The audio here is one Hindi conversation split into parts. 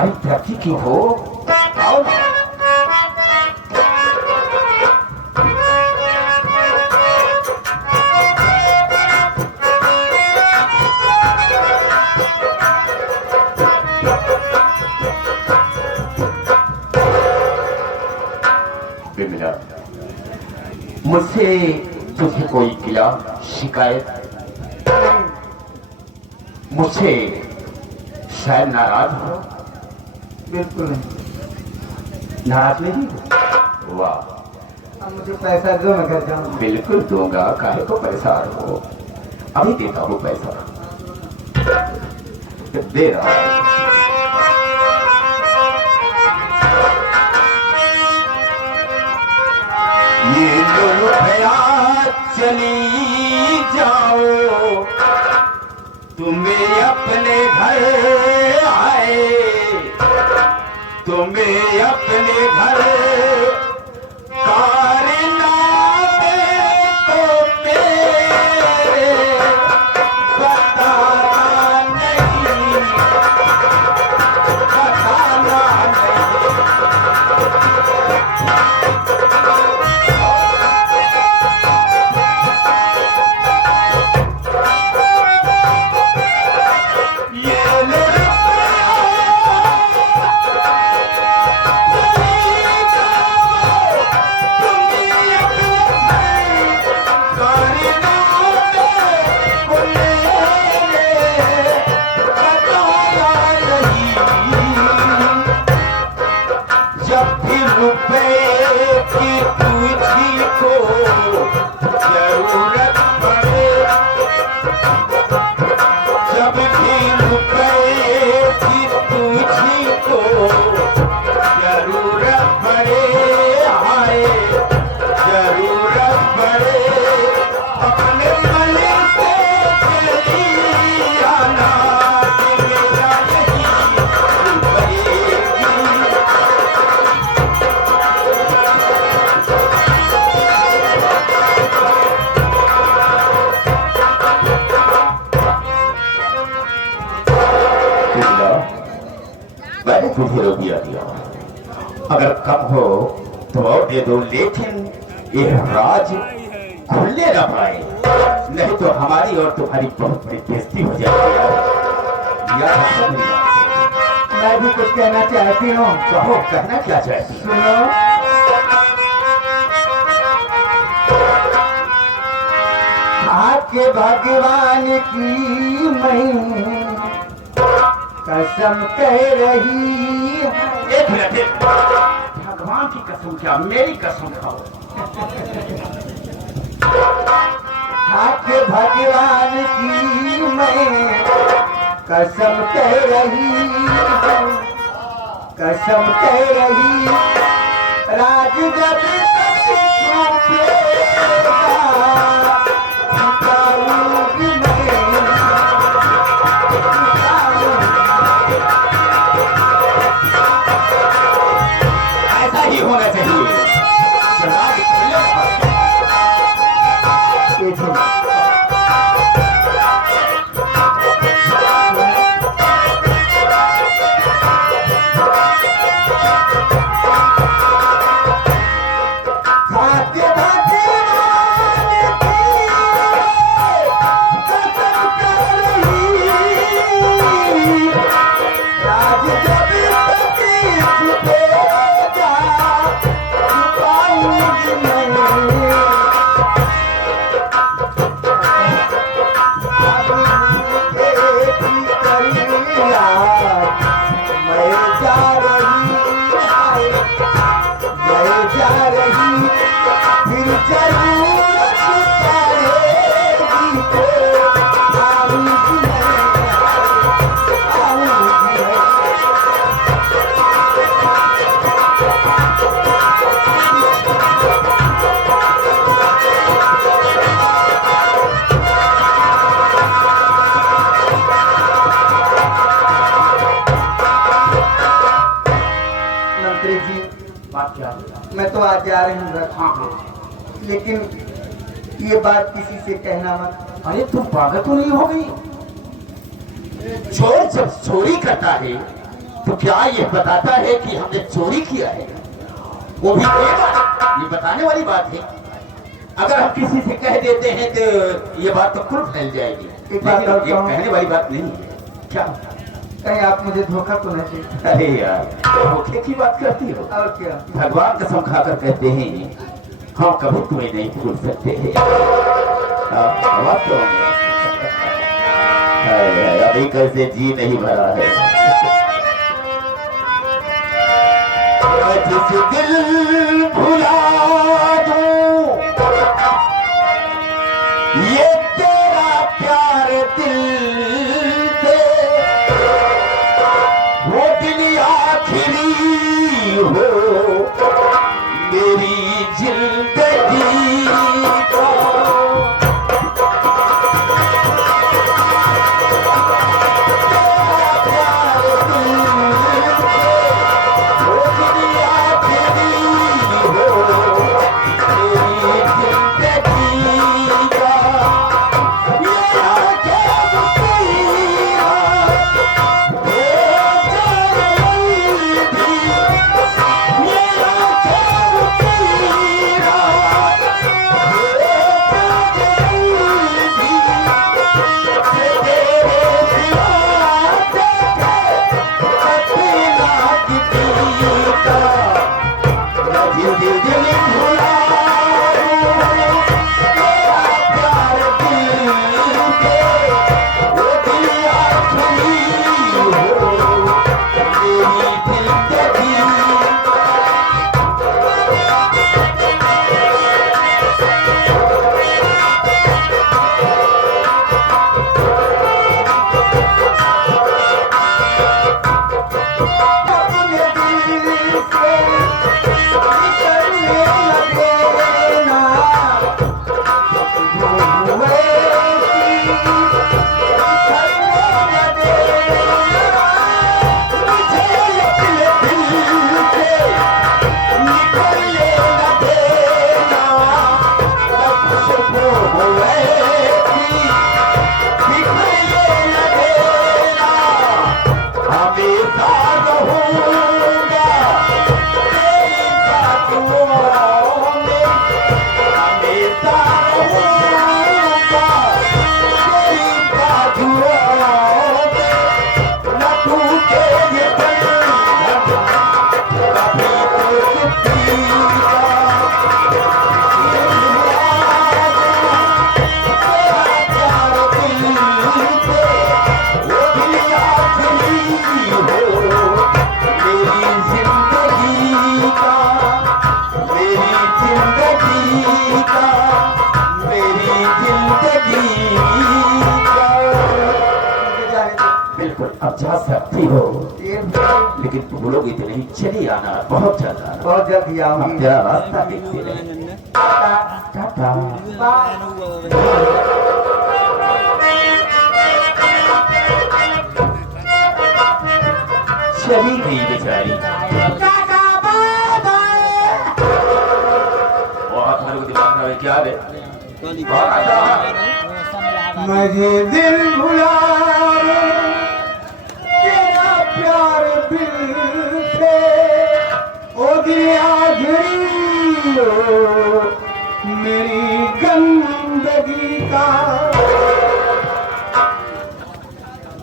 अरे व्यक्ति क्यों हो? आओ ना। बिमला, मुझसे तुझे कोई गिला शिकायत? मुझसे शायद नाराज हो? बिल्कुल नहीं। नाराज नहीं हो? वाह, अब मुझे पैसा दो, मैं घर जाऊँ। बिल्कुल दूंगा, काहे को पैसा हो, अभी देता हूँ पैसा, दे रहा हूँ। ये लो रुपया, चली जाओ, तुम्हें अपने घर आए, तुम्हें अपने घर कारनामे तो मेरे बताना नहीं, बताना नहीं। मैंने तुझे रुपया दिया, अगर कम हो तो और दे दो, लेकिन ये राज खुलने न पाए, नहीं तो हमारी और तुम्हारी बहुत बड़ी बेइज्जती हो जाएगी। यार मैं भी कुछ कहना चाहती हूँ। कहो, कहना क्या चाहती? सुनो, आके भगवान की मैं कसम कह रही है। एक मिनट, भगवान की कसम क्या, मेरी कसम खाओ। आके भगवान की मैं कसम कह रही है, कसम कह रही, राज जब तक छुपेगा, छुपाऊंगी मैं, ऐसा ही होना चाहिए। समाज मैं तो आज जा रही हूँ घर। हाँ, लेकिन ये बात किसी से कहना मत। अरे तुम पागल तो नहीं हो गई? चोर जब चोरी करता है तो क्या ये बताता है कि हमने चोरी किया है? वो भी ये बताने वाली बात है। अगर हम किसी से कह देते हैं तो ये बात तो खुद फैल जाएगी। एक बात और ये कहूं? कहने वाली बात नहीं है। क्या? कहीं आप मुझे धोखा तो नहीं देते? अरे यार, धोखे की बात करती हो? और क्या? भगवान कसम खाकर कहते हैं हम कभी तुम्हें नहीं भूल सकते हैं। बात तो अभी कैसे जी नहीं भरा है। जिस दिल भुला दूं ये तेरा प्यार दिल से, वो दिल आखिरी हो मेरी जिंदगी का। बिल्कुल अब जा सकती हो, लेकिन भूलोगी तो नहीं। चली आना बहुत जल्द आना। बहुत जल्द ही हम आऊंगी। तेरा रास्ता देखते रहेंगे। टाटा। चली गई बेचारी। बहुत मेरे को दिमाग में क्या है? मुझे दिल भुला तेरा प्यार दिल से, ओ दिल आखिरी हो मेरी गंदगी का।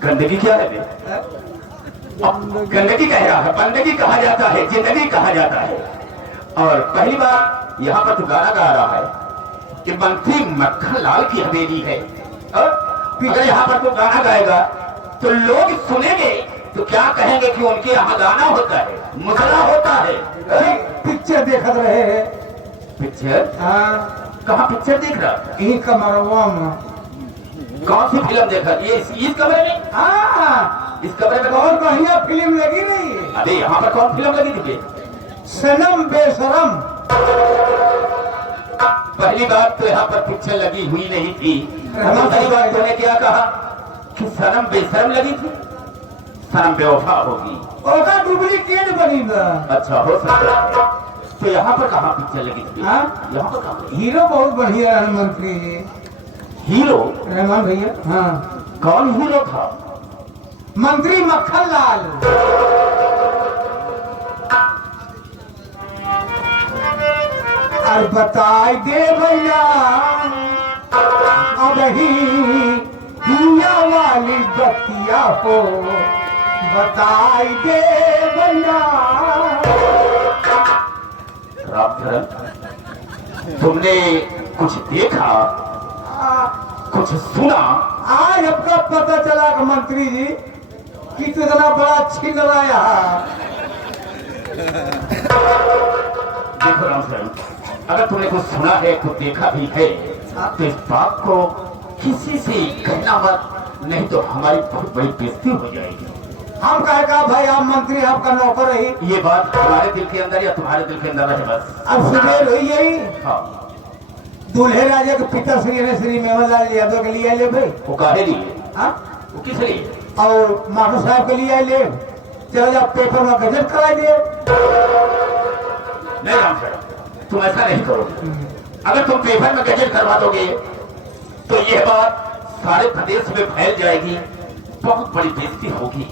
गंदगी क्या है बे? गंदगी कह रहा है, बंदगी कहा जाता है, जिंदगी कहा जाता है। और पहली बार यहाँ पर तो गाना गा रहा है कि मंत्री मक्खन लाल की हवेली है। अगर यहाँ पर तो गाना गाएगा तो लोग सुनेंगे तो क्या कहेंगे कि उनके यहाँ गाना होता है, मुजरा होता है। पिक्चर देख रहे हैं। पिक्चर? हाँ, कहाँ पिक्चर देख रहा था? यही कमरवा में। कौन सी फिल्म देखा? ये इस कमरे में? हाँ, इस कमरे में बहुत कौन? बढ़िया फिल्म लगी नहीं। अरे यहाँ पर कौन फिल्म लगी थी बे? सनम बेशरम। पहली बात तो यहाँ पर पिक्चर लगी हुई नहीं थी। दूसरी बात तूने क्या कहा कि सनम बेशरम लगी थी? सनम बेवफा होगी। ओका डुप्लीकेट बनी बा। अच्छा, हो सकता है। तो यहाँ पर कहाँ पिक्चर लगी थी? हाँ? यहाँ पर कहाँ? हीरो बहुत बढ़िया है मंत्री जी। हीरो? रहमान भैया। हाँ, कौन हीरो था? मंत्री मक्खन लाल। और बताई दे भैया अब ही दुनिया वाली बतिया को बताई दे भैया। रामचरण, तुमने कुछ देखा, कुछ सुना? आज आपका पता चला कि मंत्री जी कितना बड़ा छिल रहा है यहाँ। देखो रामचरण, अगर तुमने कुछ सुना है, कुछ देखा भी है, तो इस बात को किसी से कहना मत, नहीं तो हमारी बहुत बड़ी बेइज्जती हो जाएगी। हम कहेगा भाई आप मंत्री आपका नौकर है। ये बात हमारे दिल के अंदर या तुम्हारे दिल के अंदर रहे बस। अब सुबह हुई यही हाँ। दूल्हे राजा के पिता श्री मेवालाल यादव के लिए ले भाई। वो काहे लिए? हाँ? वो किस लिए? और माधो साहब के लिए ले, चलो जाओ पेपर में गजट करा दिए। नहीं रामचरण, तुम ऐसा नहीं करोगे। अगर तुम पेपर में गजट करवा दोगे तो यह बात सारे प्रदेश में फैल जाएगी, बहुत बड़ी बेइज्जती होगी।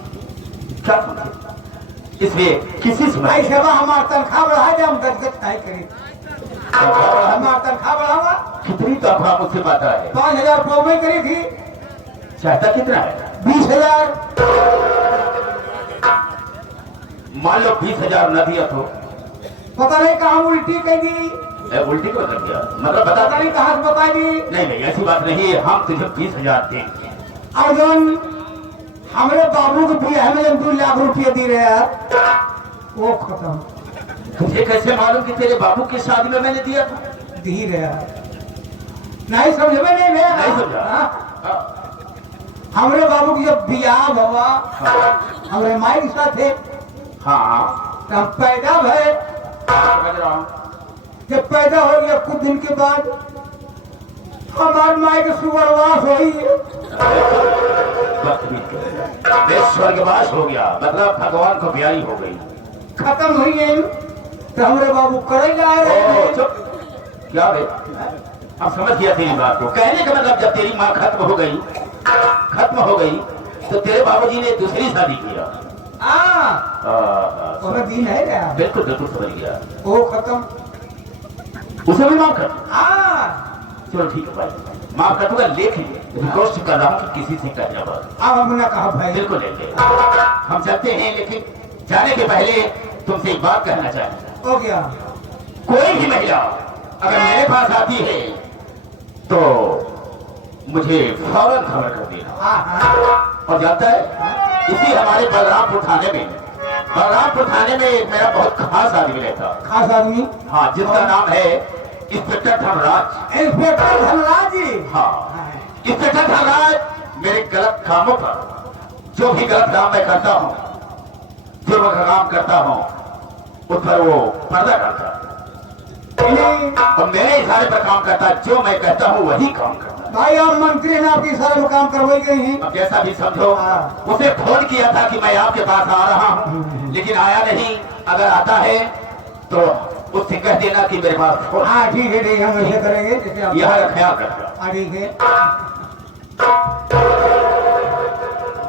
क्या समझे? इसलिए किसी से भाई सेवा हमारा तनख्वाह बढ़ा दे, हम गजगज नहीं करें। हमारा तनख्वाह बढ़ावा कितनी तनख्वाह मुझसे पाता है? 5,000 रुपये में करी थी। चाहता कितना है? 20,000। मान लो 20,000 न दिया तो? पता नहीं कहाँ उल्टी कह दी। उल्टी को कर दिया मतलब बता पता नहीं कहाँ से बता दी। नहीं नहीं, ऐसी बात नहीं है, हम तुझे 20,000 देंगे। और जौन हमारे बाबू के बियाह में जब 2 लाख रुपये दी रहे हैं वो खत्म। तुझे कैसे मालूम कि तेरे बाबू की शादी में मैंने दिया था? दी रहे नहीं समझ में नहीं गया। नहीं समझा। हाँ? हमारे बाबू की जब बियाह हुआ हमारे माई के साथ थे, हाँ हम पैदा भय। समझ रहा हूँ। जब पैदा हो गया कुछ दिन के बाद हमारे माई के सुगरवास हुई। स्वर्गवास हो गया मतलब भगवान को ब्याही हो गई, खत्म हुई गई। तो हमारे बाबू करे जा रहे थे। चुप। क्या रे? अब समझ गया तेरी बात को। कहने का मतलब जब तेरी माँ खत्म हो गई तो तेरे बाबूजी ने दूसरी शादी किया। दिन है क्या? बिल्कुल बिल्कुल समझ गया। वो खत्म। उसे भी माफ कर। चलो ठीक है भाई, माफ कर दूंगा, लेकिन रिक्वेस्ट कर रहा हूँ कि किसी से कहना मत। अब हमने कहा भाई बिल्कुल लेंगे, हम चलते हैं, लेकिन जाने के पहले तुमसे एक बात कहना चाहूंगा। हो गया। कोई भी महिला अगर मेरे पास आती है तो मुझे फौरन खबर कर देना। और जानता है, इसी हमारे बलरामपुर थाने में मेरा बहुत खास आदमी रहता। खास आदमी? हाँ, जिसका नाम है इंस्पेक्टर धनराज। इंस्पेक्टर धनराज जी? हाँ, इंस्पेक्टर धनराज मेरे गलत कामों पर, जो भी गलत काम मैं करता हूँ, जो मैं काम करता हूँ, उस पर वो पर्दा डालता और मेरे इशारे पर काम करता। जो मैं कहता हूँ वही काम करता। भाई आप मंत्री ने आपके इशारे में काम करवाई गई हैं। अब जैसा भी समझो, उसे फोन किया था कि मैं आपके पास आ रहा हूँ, लेकिन आया नहीं। अगर आता है तो उससे कह देना कि मेरे पास फोन। हाँ ठीक है, हम ऐसे करेंगे जैसे आप। यहाँ का ख्याल रखना। हाँ ठीक है।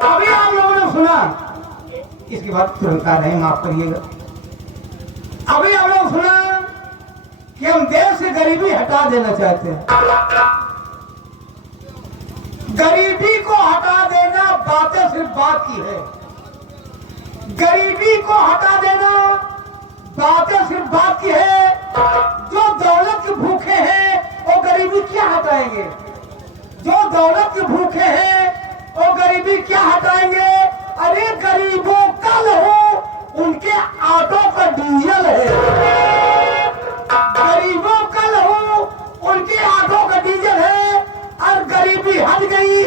अभी आप लोगों ने सुना, इसकी बात तुरंत नहीं, माफ करिएगा। अभी आप लोग सुना कि हम देश से गरीबी हटा देना चाहते हैं। गरीबी को हटा देना बातें सिर्फ बात की है। गरीबी को हटा देना बातें सिर्फ बात की है। जो दौलत के भूखे हैं वो गरीबी क्या हटाएंगे? जो दौलत के भूखे हैं वो गरीबी क्या हटाएंगे? अरे गरीबों कल हो उनके ऑटो का डीजल है। गरीबों कल हो उनके ऑटो का डीजल है और गरीबी हट गई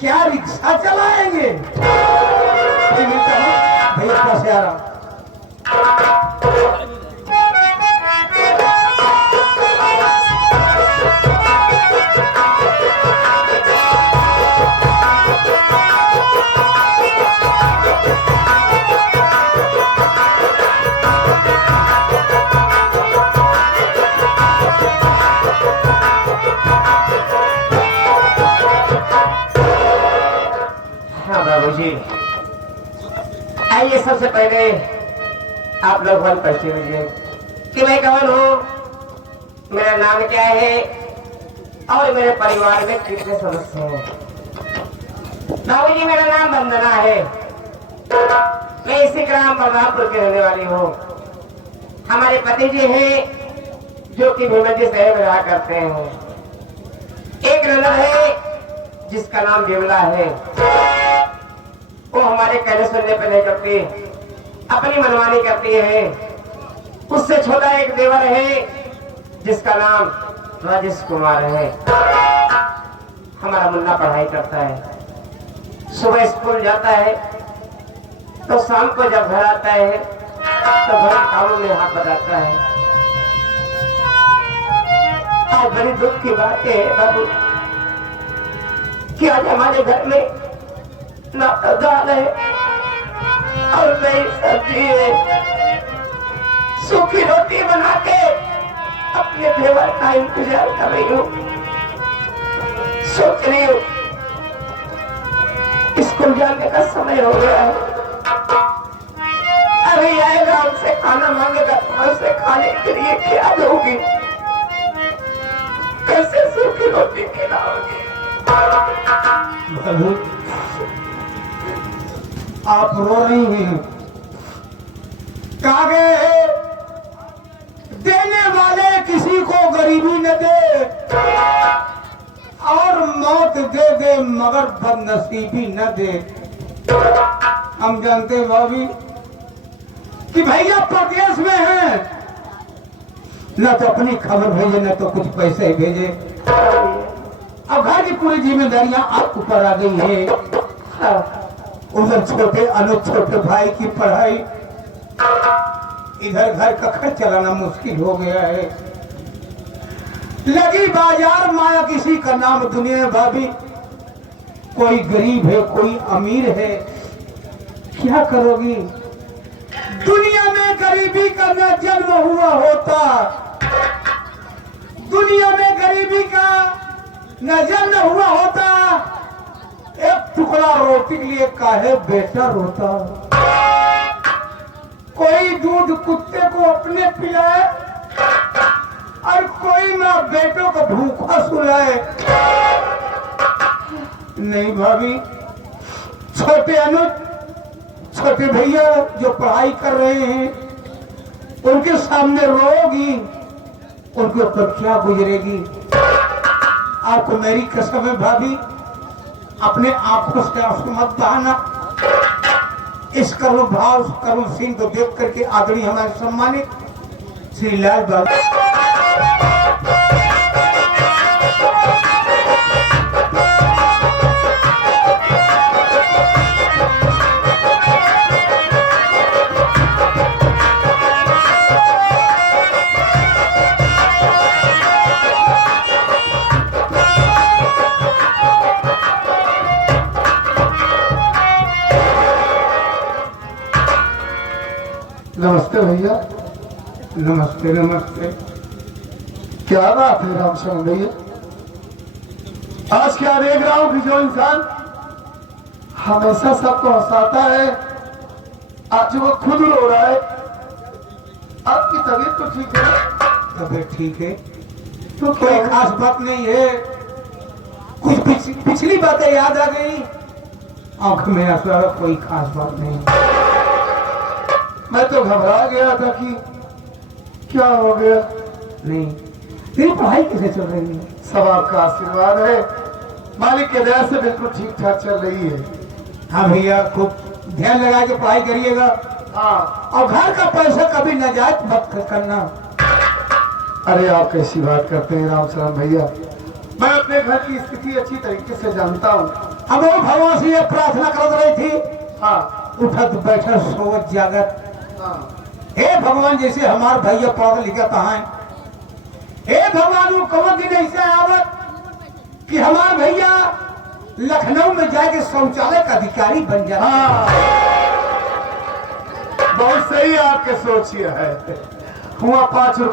क्या रिक्शा चलाएंगे? भैया कैसे आ रहा? बाबूजी, आइए सबसे पहले आप लोग वन परिचय लीजिए कि मैं कौन हूँ। मेरा नाम क्या है और मेरे परिवार में कितने सदस्य हैं? बाबूजी, मेरा नाम वंदना है। मैं इसी ग्राम बलरामपुर की रहने वाली हूँ। हमारे पति जी हैं जो कि भीमजी शहर में रहा करते हैं। एक ननद है जिसका नाम विमला है। वो हमारे कहने सुनने पर नहीं करती, अपनी मनमानी करती है। उससे छोटा एक देवर है जिसका नाम राजेश कुमार है। हमारा मुन्ना पढ़ाई करता है, सुबह स्कूल जाता है तो शाम को जब घर आता है तो घर कामों में हाथ बजाता है। आज बड़ी दुख की बात है बाबू कि आज हमारे घर में ना तो दाल है और नई सब्जी है। सूखी रोटी बना के अपने देवर का इंतजार कर रही हूँ। सोच रही हूँ स्कूल जाने का समय हो गया है, अभी आएगा हमसे खाना मांगेगा तो मैं उसे खाने के लिए क्या दूंगी? कैसे सूखी रोटी खिलाओगी? बाबू, आप रो रही हैं। कहा गए है, देने वाले किसी को गरीबी न दे और मौत दे दे मगर बदनसीबी न दे। हम जानते हैं भाभी कि भैया प्रदेश में हैं, न तो अपनी खबर भेजे न तो कुछ पैसे भेजे। अब घर की पूरी जिम्मेदारियां आपके ऊपर आ गई है। उधर छोटे अनुज छोटे भाई की पढ़ाई, इधर घर का खर्च चलाना मुश्किल हो गया है। लगी बाजार माया किसी का नाम दुनिया में भाभी। कोई गरीब है कोई अमीर है, क्या करोगी? दुनिया में गरीबी का न जन्म हुआ होता, दुनिया में गरीबी का न जन्म हुआ होता, एक टुकड़ा रोटी के लिए काहे बेटा रोता। कोई दूध कुत्ते को अपने पिलाए और कोई माँ बेटों को भूखा सुलाए। नहीं भाभी, छोटे अनुज छोटे भैया जो पढ़ाई कर रहे हैं उनके सामने रोगी, उनके ऊपर क्या गुजरेगी? आपको मेरी कसम है भाभी, अपने आंखों से आंसू मत बहाना। इस करुण भाव करुण सिंह को देख करके आदरणीय हमारे सम्मानित श्री लाल बाबू नमस्ते भैया। नमस्ते नमस्ते। क्या बात है रामचंद्र भैया, आज क्या देख रहा हूं कि जो इंसान हमेशा सबको हंसाता है आज वो खुद रो रहा है। आपकी तबीयत तो ठीक है? तबीयत ठीक है तो कोई खास बात नहीं है। कुछ पिछली बातें याद आ गई, आंख में आंसू आ गया, कोई खास बात नहीं। मैं तो घबरा गया था कि क्या हो गया। नहीं, तेरी पढ़ाई कैसे चल रही है? सब आपका आशीर्वाद है, मालिक के दया से बिल्कुल ठीक ठाक चल रही है। हाँ भैया, खूब ध्यान लगा के पढ़ाई करिएगा। हाँ, और घर का पैसा कभी नाजायज मत करना। अरे आप कैसी बात करते हैं रामचंद्र भैया, मैं अपने घर की स्थिति अच्छी तरीके से जानता हूँ। अब वो भगवान से ये प्रार्थना कर रही थी, हाँ उठत बैठत सोवत जागत, हाँ, हे भगवान जैसे हमारे भैया पढ़ लिखा कहाँ है, हे भगवान वो कौन दिन ऐसे आवत कि हमारे भैया लखनऊ में जाके शौचालय का अधिकारी बन जाए। हाँ, बहुत सही आपके सोचिए है। हुआ 5 रुपये